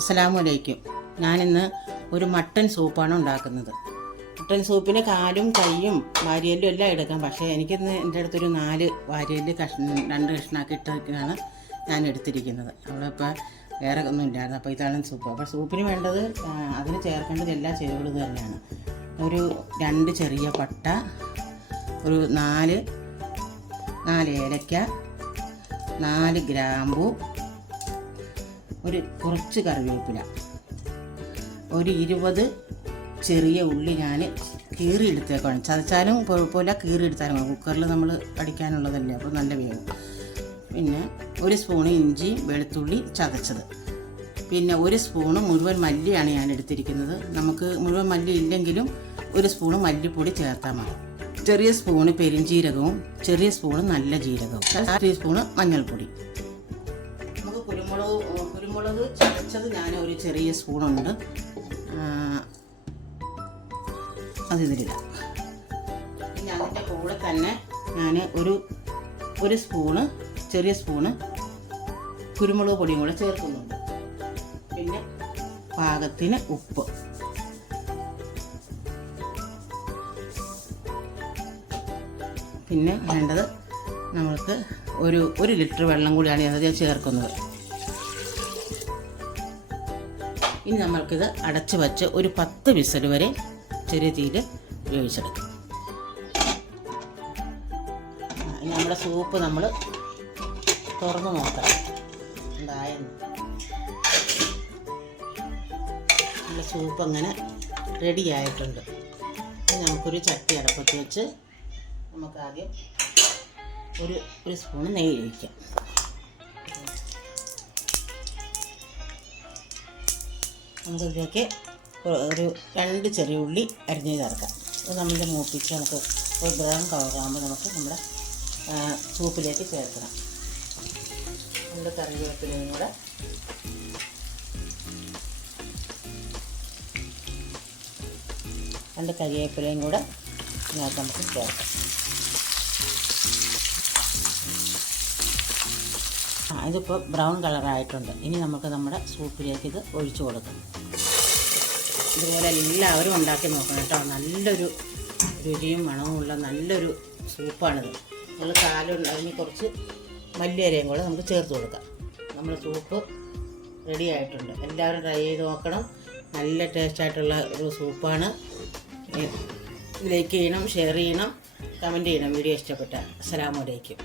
അസ്സലാമു അലൈക്കും ഞാനിന്ന് ഒരു മട്ടൻ സൂപ്പാണ് ഉണ്ടാക്കുന്നത്. മട്ടൻ സൂപ്പിന് കാലും കൈയും വാരിയലും എല്ലാം എടുക്കാം. പക്ഷേ എനിക്കിന്ന് എന്റെ അടുത്തൊരു നാല് വാരിയൽ കഷ്ണം രണ്ട് കഷ്ണമാക്കി ഇട്ടിട്ടാണ് ഞാൻ എടുത്തിരിക്കുന്നത്. അവളിപ്പോൾ വേറെ ഒന്നും ഇല്ലായിരുന്നു. അപ്പോൾ ഇതാണ് സൂപ്പ്. അപ്പോൾ സൂപ്പിന് വേണ്ടത് അതിന് ചേർക്കേണ്ടത് എല്ലാ ചേരുവകളും തന്നെയാണ്. ഒരു രണ്ട് ചെറിയ പട്ട ഒരു നാല് നാല് ഏലക്ക നാല് ഗ്രാമ്പു ഒരു കുറച്ച് കറിവേപ്പില. ഒരു ഇരുപത് ചെറിയ ഉള്ളി ഞാൻ കീറി എടുത്തേക്കാണ് ചതച്ചാലും കുഴപ്പമില്ല കീറി എടുത്താലും. കുക്കറിൽ നമ്മൾ അടിക്കാനുള്ളതല്ലേ അപ്പോൾ നല്ല വേവും. പിന്നെ ഒരു സ്പൂണ് ഇഞ്ചി വെളുത്തുള്ളി ചതച്ചത്. പിന്നെ ഒരു സ്പൂണ് മുഴുവൻ മല്ലിയാണ് ഞാൻ എടുത്തിരിക്കുന്നത്. നമുക്ക് മുഴുവൻ മല്ലി ഇല്ലെങ്കിലും ഒരു സ്പൂണ് മല്ലിപ്പൊടി ചേർത്താൽ മതി. ചെറിയ സ്പൂണ് പെരിഞ്ജീരകവും ചെറിയ സ്പൂണ് നല്ല ജീരകവും. ചെറിയ ടീസ്പൂണ് മഞ്ഞൾപ്പൊടി. കുരുമുളക് കുരുമുളക് ചതച്ചത് ഞാൻ ഒരു ചെറിയ സ്പൂണുണ്ട്. അത് ഇതിലിടാം. പിന്നെ അതിന്റെ കൂടെ തന്നെ ഞാൻ ഒരു ഒരു സ്പൂണ് ചെറിയ സ്പൂണ് കുരുമുളക് പൊടിയും കൂടെ ചേർക്കുന്നുണ്ട്. പിന്നെ പാകത്തിന് ഉപ്പ്. പിന്നെ വേണ്ടത് നമ്മൾക്ക് ഒരു ഒരു ലിറ്റർ വെള്ളം കൂടിയാണ് ഞാൻ ചേർക്കുന്നത്. ഇനി നമ്മൾക്കിത് അടച്ചു വച്ച് ഒരു പത്ത് വിസൽ വരെ ചെറിയ തീയിൽ ഇനി നമ്മുടെ സൂപ്പ് നമ്മൾ തുറന്ന് നോക്കണം നമ്മുടെ സൂപ്പ് അങ്ങനെ റെഡി ആയിട്ടുണ്ട്. നമുക്കൊരു ചട്ടി അടപ്പത്ത് വെച്ച് നമുക്കാദ്യം ഒരു ഒരു സ്പൂൺ നെയ്യ് ഒഴിക്കാം. നമുക്കിതിലേക്ക് ഒരു രണ്ട് ചെറിയ ഉള്ളി അരിഞ്ഞ് ചേർക്കാം. അത് നമ്മൾ മൂപ്പിച്ച് നമുക്ക് ഒരു ബ്രൗൺ കളറാകുമ്പോൾ നമുക്ക് നമ്മുടെ സൂപ്പിലേക്ക് ചേർക്കണം. നമ്മുടെ കറിവേപ്പിലയും കൂടെ. രണ്ട് കരിവേപ്പിലയും കൂടെ നമുക്ക് ചേർക്കാം. ഇതിപ്പോൾ ബ്രൗൺ കളറായിട്ടുണ്ട്. ഇനി നമുക്ക് നമ്മുടെ സൂപ്പിലേക്ക് ഇത് ഒഴിച്ചു കൊടുക്കാം. ഇതുപോലെ എല്ലാവരും ഉണ്ടാക്കി നോക്കണം കേട്ടോ. നല്ലൊരു രുചിയും മണവുമുള്ള നല്ലൊരു സൂപ്പാണിത്. നമ്മൾ കാലുണ്ട് അതിന് കുറച്ച് മല്ലിയരയും കൂടെ നമുക്ക് ചേർത്ത് കൊടുക്കാം. നമ്മുടെ സൂപ്പ് റെഡി ആയിട്ടുണ്ട്. എല്ലാവരും ട്രൈ ചെയ്ത് നോക്കണം. നല്ല ടേസ്റ്റ് ആയിട്ടുള്ള ഒരു സൂപ്പാണ്. ലൈക്ക് ചെയ്യണം ഷെയർ ചെയ്യണം കമന്റ് ചെയ്യണം. വീഡിയോ ഇഷ്ടപ്പെട്ടാൽ. അസ്സലാമലൈക്കും